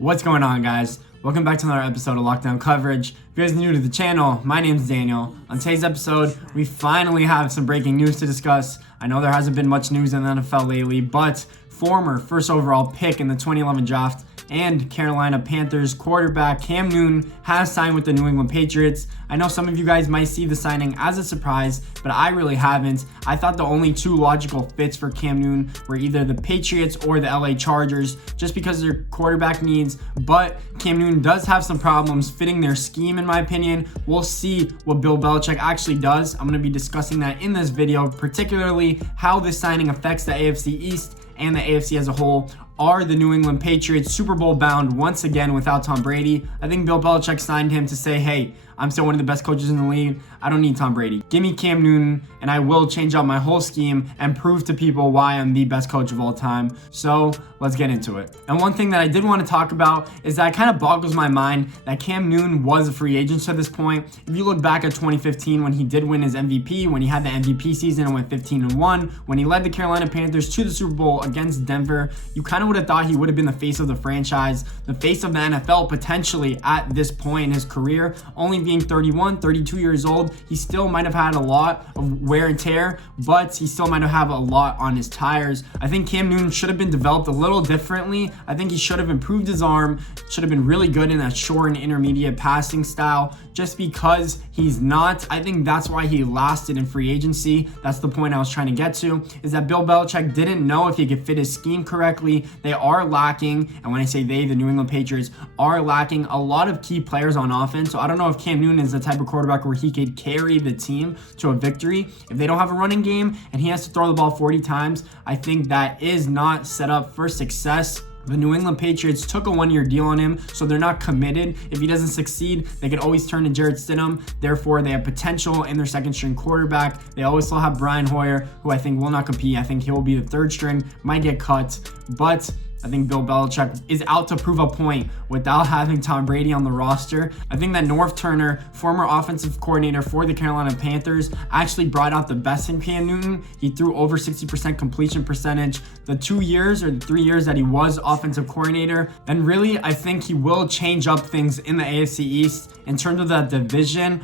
What's going on, guys? Welcome back to another episode of Lockdown Coverage. If you guys are new to the channel, my name's Daniel. On today's episode, we finally have some breaking news to discuss. I know there hasn't been much news in the NFL lately, but former first overall pick in the 2011 draft and Carolina Panthers quarterback Cam Newton has signed with the New England Patriots. I know some of you guys might see the signing as a surprise, but I really haven't. I thought the only two logical fits for Cam Newton were either the Patriots or the LA Chargers, just because of their quarterback needs, but Cam Newton does have some problems fitting their scheme, in my opinion. We'll see what Bill Belichick actually does. I'm going to be discussing that in this video, particularly how this signing affects the AFC East and the AFC as a whole. Are the New England Patriots Super Bowl bound once again without Tom Brady? I think Bill Belichick signed him to say, hey, I'm still one of the best coaches in the league. I don't need Tom Brady. Give me Cam Newton, and I will change up my whole scheme and prove to people why I'm the best coach of all time. So let's get into it. And one thing that I did want to talk about is that it kind of boggles my mind that Cam Newton was a free agent to this point. If you look back at 2015 when he did win his MVP, when he had the MVP season and went 15-1, when he led the Carolina Panthers to the Super Bowl against Denver, you kind of would have thought he would have been the face of the franchise, the face of the NFL potentially at this point in his career. Only being 31, 32 years old, he still might have had a lot of wear and tear, but he still might have had a lot on his tires. I think Cam Newton should have been developed a little differently. I think he should have improved his arm, should have been really good in that short and intermediate passing style. Just because he's not, I think that's why he lasted in free agency. That's the point I was trying to get to, is that Bill Belichick didn't know if he could fit his scheme correctly. They are lacking, and when I say they, the New England Patriots are lacking a lot of key players on offense. So I don't know if Cam Newton is the type of quarterback where he could carry the team to a victory. If they don't have a running game and he has to throw the ball 40 times, I think that is not set up for success. The New England Patriots took a one-year deal on him, so they're not committed. If he doesn't succeed, they could always turn to Jarrett Stidham. Therefore, they have potential in their second-string quarterback. They always still have Brian Hoyer, who I think will not compete. I think he'll be the third string, might get cut, but I think Bill Belichick is out to prove a point without having Tom Brady on the roster. I think that Norv Turner, former offensive coordinator for the Carolina Panthers, actually brought out the best in Cam Newton. He threw over 60% completion percentage the 2 years or the 3 years that he was offensive coordinator. And really, I think he will change up things in the AFC East in terms of that division.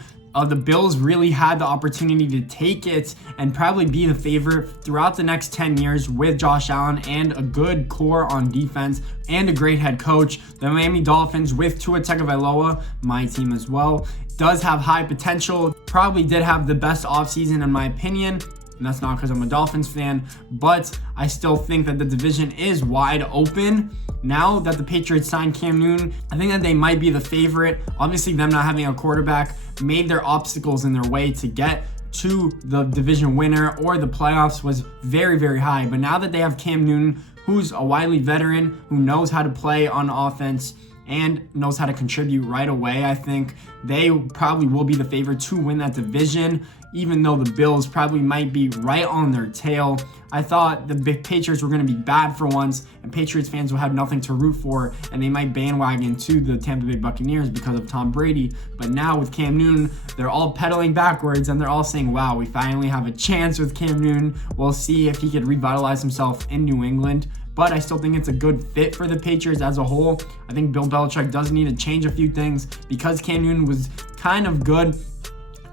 The Bills really had the opportunity to take it and probably be the favorite throughout the next 10 years with Josh Allen and a good core on defense and a great head coach. The Miamidolphins with Tua Tagovailoa, my team as well, does have high potential. Probably did have the best offseason in my opinion. And that's not because I'm a Dolphins fan, but I still think that the division is wide open. Now that the Patriots signed Cam Newton, I think that they might be the favorite. Obviously, them not having a quarterback made their obstacles in their way to get to the division winner or the playoffs was very, very high. But now that they have Cam Newton, who's a wily veteran, who knows how to play on offense and knows how to contribute right away, I think they probably will be the favorite to win that division, even though the Bills probably might be right on their tail. I thought the Patriots were going to be bad for once, and Patriots fans will have nothing to root for, and they might bandwagon to the Tampa Bay Buccaneers because of Tom Brady. But now with Cam Newton, they're all pedaling backwards, and they're all saying, wow, we finally have a chance with Cam Newton. We'll see if he could revitalize himself in New England. But I still think it's a good fit for the Patriots as a whole. I think Bill Belichick does need to change a few things because Cam Newton was kind of good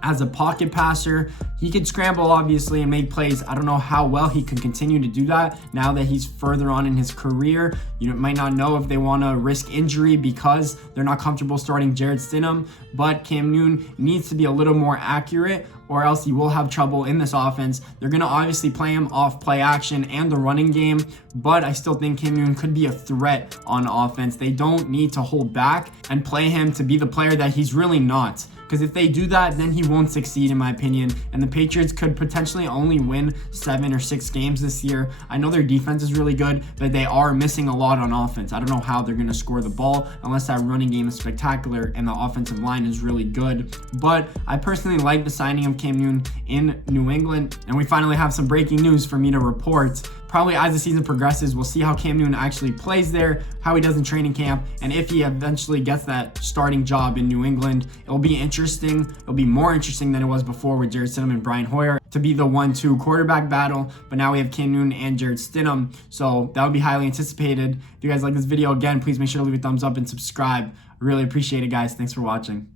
as a pocket passer. He could scramble, obviously, and make plays. I don't know how well he can continue to do that now that he's further on in his career. You might not know if they want to risk injury because they're not comfortable starting Jarrett Stidham, but Cam Newton needs to be a little more accurate or else he will have trouble in this offense. They're going to obviously play him off play action and the running game, but I still think Cam Newton could be a threat on offense. They don't need to hold back and play him to be the player that he's really not. Because if they do that, then he won't succeed, in my opinion. And the Patriots could potentially only win 7 or 6 games this year. I know their defense is really good, but they are missing a lot on offense. I don't know how they're going to score the ball unless that running game is spectacular and the offensive line is really good. But I personally like the signing of Cam Newton in New England. And we finally have some breaking news for me to report. probably as the season progresses, we'll see how Cam Newton actually plays there, how he does in training camp, and if he eventually gets that starting job in New England. It'll be interesting. It'll be more interesting than it was before with Jarrett Stidham and Brian Hoyer to be the 1-2 quarterback battle, but now we have Cam Newton and Jarrett Stidham, so that would be highly anticipated. If you guys like this video, again, please make sure to leave a thumbs up and subscribe. I really appreciate it, guys. Thanks for watching.